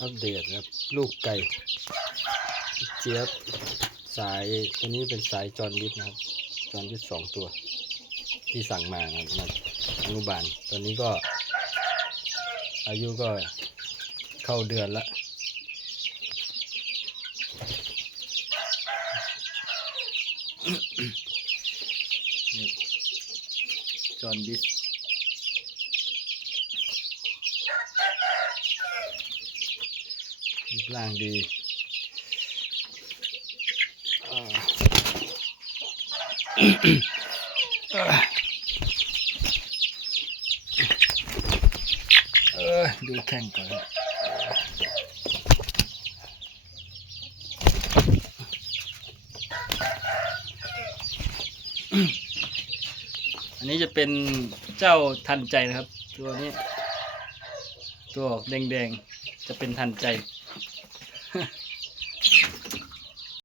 อัปเดตครับลูกไก่เจี๊ยบสายตัวนี้เป็นสายจอร์นวิทนะครับจอร์นวิท2 ตัวที่สั่งมาครับมาอนุบาลตอนนี้ก็อายุก็เข้าเดือนละจอร์นวิทรูปร่างดีดูแข่งก่อนอันนี้จะเป็นเจ้าทันใจนะครับตัวนี้ตัวแดงๆจะเป็นทันใจ